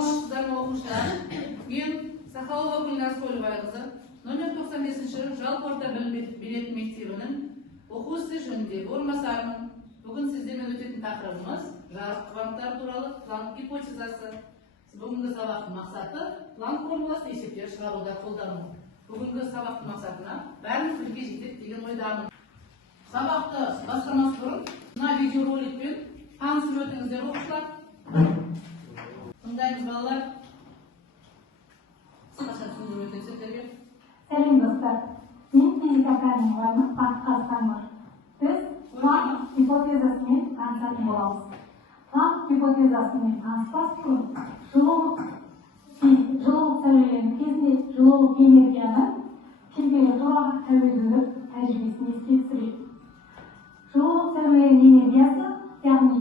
саламатсыздарбы окуучулар? Мен Сахалова Гүлназ Көлбайкызы, номер 95 жалпы орта билим беретін мектебінің оқу ісі жөніндегі орынбасарымын. Бүгін сіздермен өтетін тақырыбымыз жарық кванттар туралы планк гипотезасы. Бүгінгі сабақтың мақсаты планк формуласын есептер шығаруда қолдану. Бүгінгі сабақтың мақсатына бәріміз бірге жетеді деген ойдамын. Сабақты бастамас бұрын мына видеороликпен танысып өтіңіздер оқушылар. Тыңдаймыз балалар. Қысқаша түсіндіріп өтейін сіздерге. Сәлем достар. Мен физика пәнінің мұғалімі Бақытқазы Таңнұр. Біз планк гипотезасымен танысатын боламыз. Планк гипотезасымен таныспас бұрын жылулық сәулелерінің кезінде жылулық энергияны температураға тәуелділік тәжірибесін еске түсірейік. Жылулық сәулелерінің энергиясы, яғни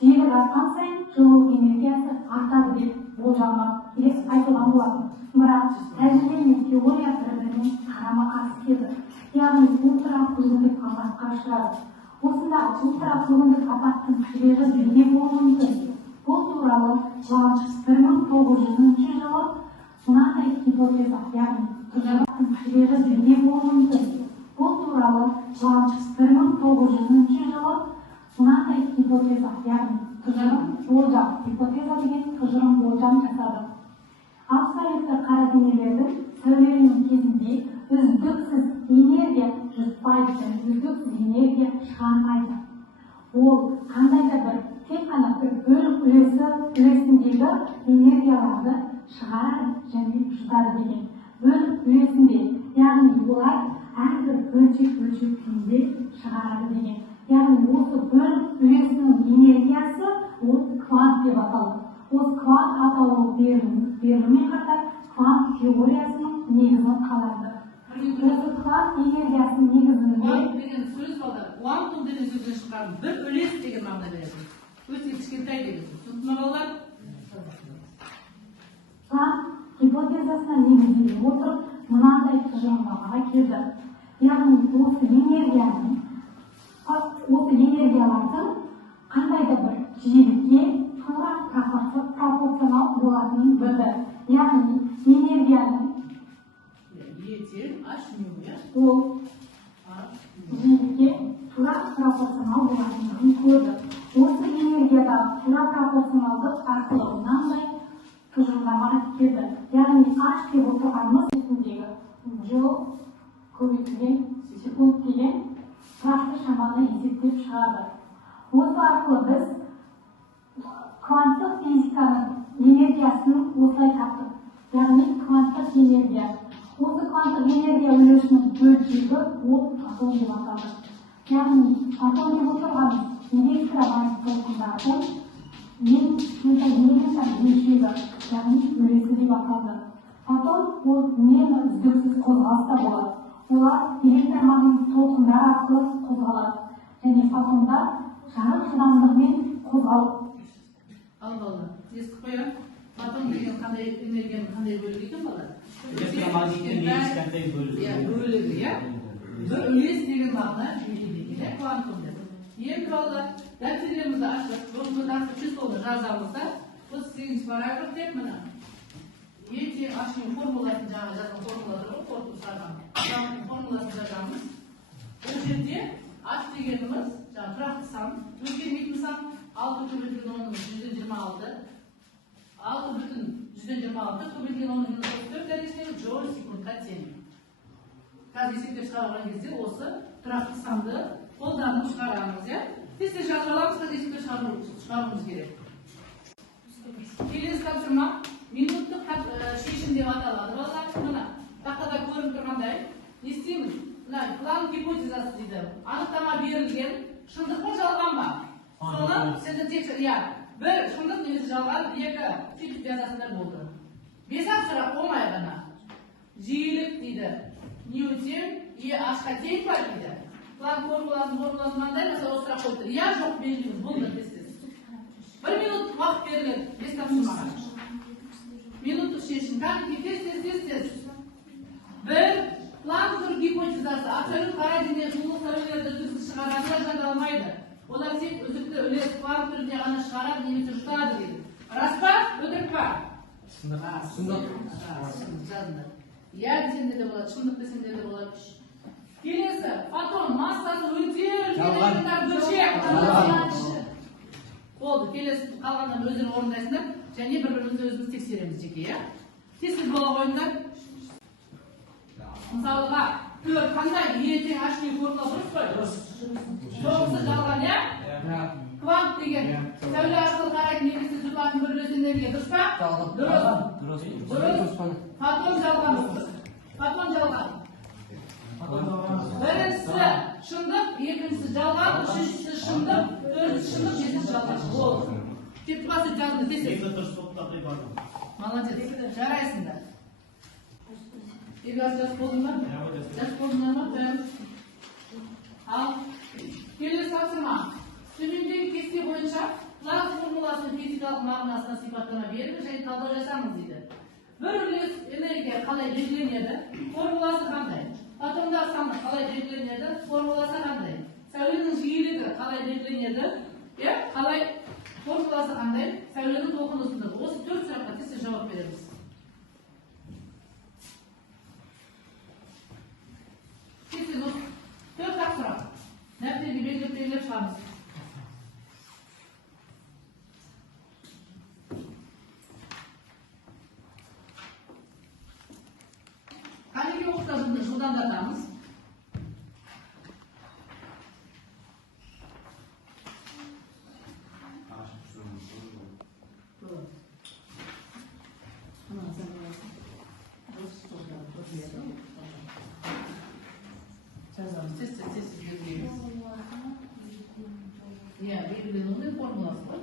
желік артқан сайын жылулық энергиясы артады деп болжанған айтылған болатын. Бірақ тәжірибе мен теория бір-біріне қарама-қарсы келді. Яғни ультра-көлгіндік апатқа ұшырады. Осындағы ультра-көлгіндік апаттың себебі неге болуы мүмкін? Бұл туралы Планк 1900 жылы мынадай гипотеза, яғни апаттың себебі неге болуы мүмкін? Бұл туралы Планк 1900 жылы мынадай гипотеза, яғни болжам, гипотеза деген тұжырым болжам жасады. Абсолютті қара денелердің сәулелену кезінде үздіксіз энергия жұтпайды, үздіксіз энергия шығармайды. Ол қандай да бір тек қана бір бөлік үлесіндегі энергияларды шығарады және жұтады деген. Бөлік үлесінде, яғни олар әрбір бөлшек күйінде шығарады деген. Яғни осы бөлік үлесінің энергиясы ол квант деп аталды. Осы квант атауы берілумен қатар квант теориясының негізін қалайды. Осы квант энергиясының негізінде квант деген сөз балдар, квантум деген сөзден шыққан бір үлес деген мағына береді. Өте кішкентай деген сөз. Түсінді ме балалар? Планк гипотезасына негізделе отырып мынадай тұжырымдамаға келді. Яғни осы энергиялардың қандай да бір жиілікке тура пропорционал болатынын білді. Яғни энергияның ол жиілікке тура пропорционал болатынын көрді. Осы энергиядағы тура пропорционалдық арқылы мынандай тұжырымдамаға келді. Яғни H деп отырғанымыз үстіндегі жыл көбейтілген секунд деген тұрақты шаманы есептеп шығады. Осы арқылы біз кванттық физиканың энергиясын осылай таптық. Яғни кванттық энергия. Осы кванттық энергия үлесінің бөлшегі ол атом деп аталды. Яғни атом деп отырғанымыз электромагнит толқындардың ең элементар бөлшегі, яғни үлесі деп аталды. Атом ол үнемі үздіксіз қозғалыста болады. Олар электромагнит толқындар арқылы қозғалады. Және атомдар жарық жылдамдығымен қозғалып. Ал балалар, естіп қояйық. Атом деген қандай энергияның қандай бөлігі екен балалар? Электромагниттің ешқандай бөлігі. Бөлігі, иә. Бір үлес деген мағына жүйелеген, квантум деп. Енді балалар, дәптерімізді ашып, бүгінгі дәрісті числоны жазамыз да, 38 параграф деп мына. Ертең ашының формуласын жаңа жазған формулаdır ғой, қорытындысынан. Формуласын жазамыз. Бұл жерде H дегеніміз жаңа тұрақты сан, өзгермейтін сан 6/10-126. 6/126 көбейтілген 10-34 дәрежелі джоуль секундқа тең. Қазір есептеп шығарған кезде осы тұрақты санды қолданып шығарамыз, иә? Тез жазып аламыз, қазір есептеп шығаруымыз керек. Келесі тапсырма минуттық шешім деп аталады. Балалар, мына тақтада көрініп тұрғандай, не істейміз? Мына планк гипотезасы дейді. Анықтама берілген, шындық па жалған ба? Соны сізді тек, бір шындық немесе жалған, екі сөйтіп жазасындар болды. 5-ақ сұрақ болмай ғана. Жиілік дейді. Ньютон EH-қа тең ба дейді. Планк формуласын маңдай, mesela о сұрақ қойды. Я жоқ белгіліміз болды тез. 1 минут уақыт беріледі. 5 тапсырмаға. Минуттық шешім. Кәдімгі тез. Бір планк гипотезасы абсолют қара дене жылулық сәулелерді үздіксіз шығарады да жадалмайды. Олар тек үздікті үлес квант түрінде ғана шығарады немесе жұтады дейді. Рас па? Өтірік Şunda. Şındık canlı. Yer desende de болады, şındık desende de болады. Kelesi, atom massасы өте үлкен бөлшек. Болды, келесі қалғанdan өздері орындайсыңдар, және бір-бірімізді өзіміз тексереміз жеке, иә? Тез бола қойыңдар. Мысалға, төр қандай ертең ашли көріп дұрыс қой? Жоғысы жалған, иә? Квант деген сәуле арқылы қарайтын немесе жұтатын бір өзендерге дұрыс па? Дұрыс. Фотон жалған. Фотон жалған. Біріншісі шындық, екіншісі жалған, үшіншісі шындық, төртіншісі шындық, жетінші жалған. Болды. Кетіп басы жазды десек. Молодец. Жарайсыңдар. Елбасы жас болдыңдар ма? Жас болдыңдар ма? Ал келесі тапсырма. Төмендегі кесте бойынша Планк формуласының физикалық мағынасына сипаттама беріңіз және талдау жасаңыз дейді. Бір үлес энергия қалай белгіленеді? Формуласы қандай? Атомдар саны қалай белгіленеді? Формуласы қандай? Сәуленің жиілігі қалай белгіленеді? Қалай? Формуласы қандай? Сәуленің толқын ұзындығы. Осы 4 сұраққа тез жауап береміз. Тез 4 сұрақ. Нәрсеге белгілеп шығамыз. Қанеке оқытажымды жылдамдатамыз. Жазамыз, тез белгілейміз. Белгіленудің формуласы бар.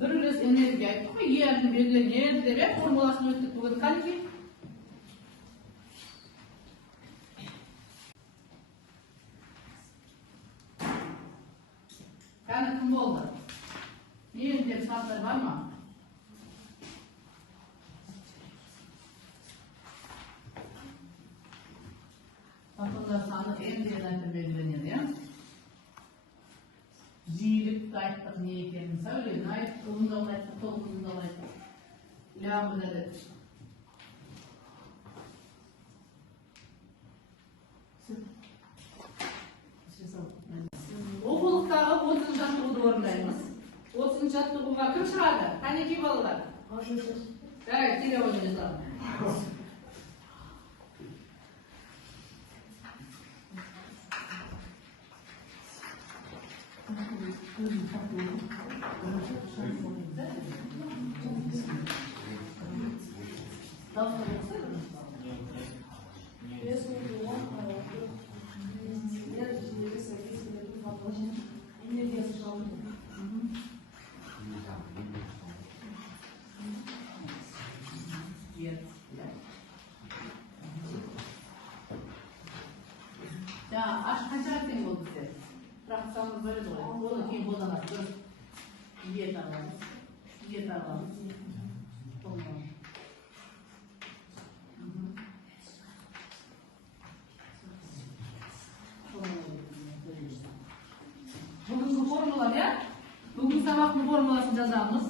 Бір үлес энергия айттық қой, ердің белгіленеді деп формуласын өттік бүгін. Қанеке? Кәні кім болды? Ең деп сұрақтар бар ма? Атомдар саны ең деген айтып белгіленеді, иә? Жиілікті айттық не екенін, сәулені айттық, ұзындығын айттық, толық ұзындығын айттық. Лямбда деді. Оқулықтағы 30 жаттығуды орындаймыз. 30 жаттығуға кім шығады? Қанеке балалар? Жарайды, келе ойнаңыздар. Қанша әріптен болды бізде? Бірақ санымыз бөледі ғой. Оны кейін қолданады. Дұрыс. Е тағамыз. Бүгінгі формула, иә? Бүгінгі сабақтың формуласын жазамыз.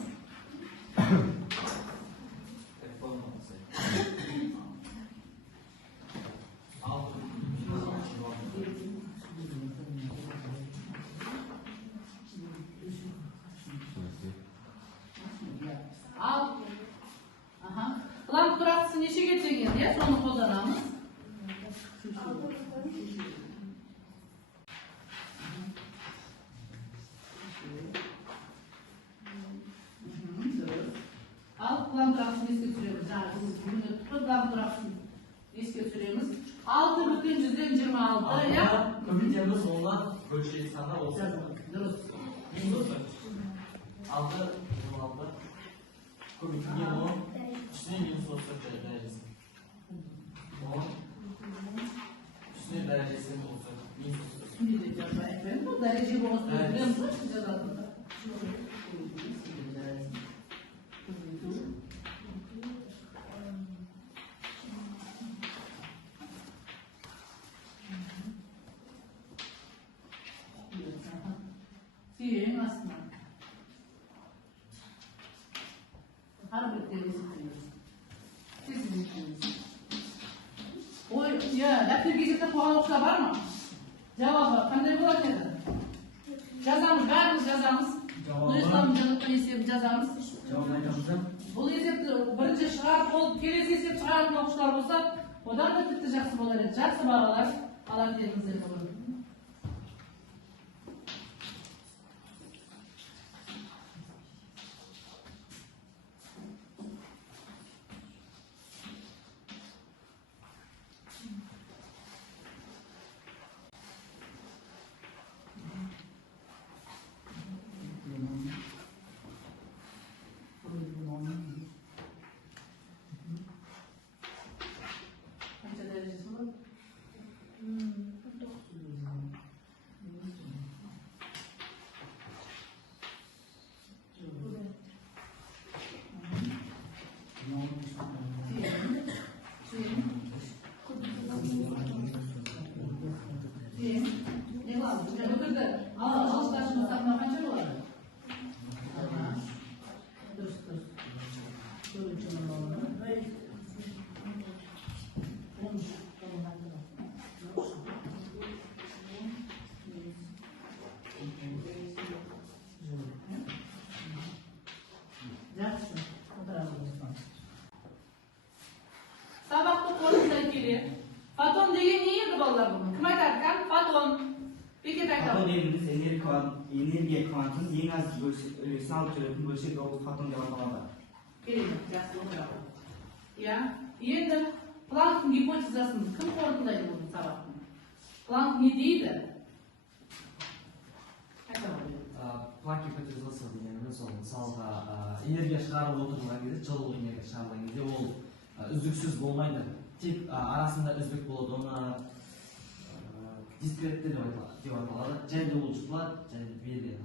Планк тұрақтысы нешеге теңген, иә? Соны қолданамыз. Ал планк тұрақтысын еске түсіреміз. Бүгінгі планк тұрақтысын еске түсіреміз. 6,126, иә? Көбейтеміз, онлар бөлшек саны осы. Дұрыс. 6,26 көбейтілген 10 үстіне минус 34 дәрежесі. 10 үстіне дәрежесі минус 34. Şimdi de yapayım. Bu derece boğazı biliyor musun? Cezasında. Siyeyim aslında. Harbiyetten esirtemiyoruz. Siz esirtemiyoruz. O ya daftar gazetede koyan okuşlar var mı? Cevabı qanday bo'ladi edi? Жазамыз, bәрimiz жазамыз. Nurислам Janatdan esep жазамыз. Cevabını aytamızda. Бұл есепті бірінші шығарып болып келесі есеп шығаратын оқушылар болса, одан да тіпті жақсы болар еді. Жақсы бағалар алар дедіңіздер бүгін. Қанша дәрежесі болады? Ne var? Öbürde alışverişin hesabına kaça болады? Дұрыс. Төртінші номер. Жақсы. Отырамыз. Сабақты қорытындылай келе. Фотон деген не еді балалар бүгін? Кім айтады екен? Фотон. Бекет Фотон айтады. дегенimiz энергия квантының ең аз үлесін алып жүретін бөлшек ол фотон деп аталады. Келеді. Жақсы отырады. Иә. Енді Планктың гипотезасын кім қорытындылайды бүгін сабақтың? Планк не дейді? Айта ғой. Планк гипотезасы дегеніміз ол мысалға энергия шығарылып отырған кезде, жылу энергия шығарылған кезде ол үздіксіз болмайды. Тек арасында үздік болады, оны дискретті деп аталады. Және де ол жұтылады, және де беріледі.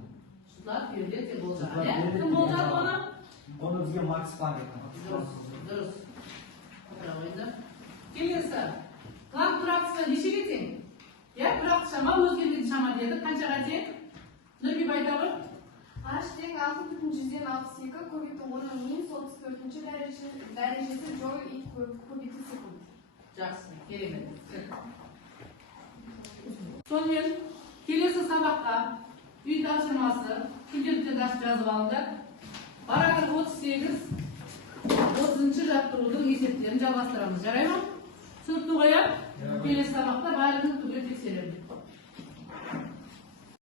Жұтылады, беріледі деп болжаған. Кім болжады оны? Оны бізге Макс Планк айтқан. Дұрыс. Отыра қойды. Келесі. Планк тұрақтысы нешеге тең? Иә, тұрақты шама өзгерген шама деді. Қаншаға тең? Нұрбек айта ғой. H тең 6,62 көбейту 10-ның минус 34-ші дәрежесі жол ит көбейту секунд. Жақсы, керемет. Сонымен келесі сабаққа үй тапсырмасы күнделікті дәріс жазып алыңдар. Параграф 38 30-ші жаттығудың есептерін жалғастырамыз. Жарай ма? Түсінікті ғой? Келесі сабақта барлығын түгел тексереміз.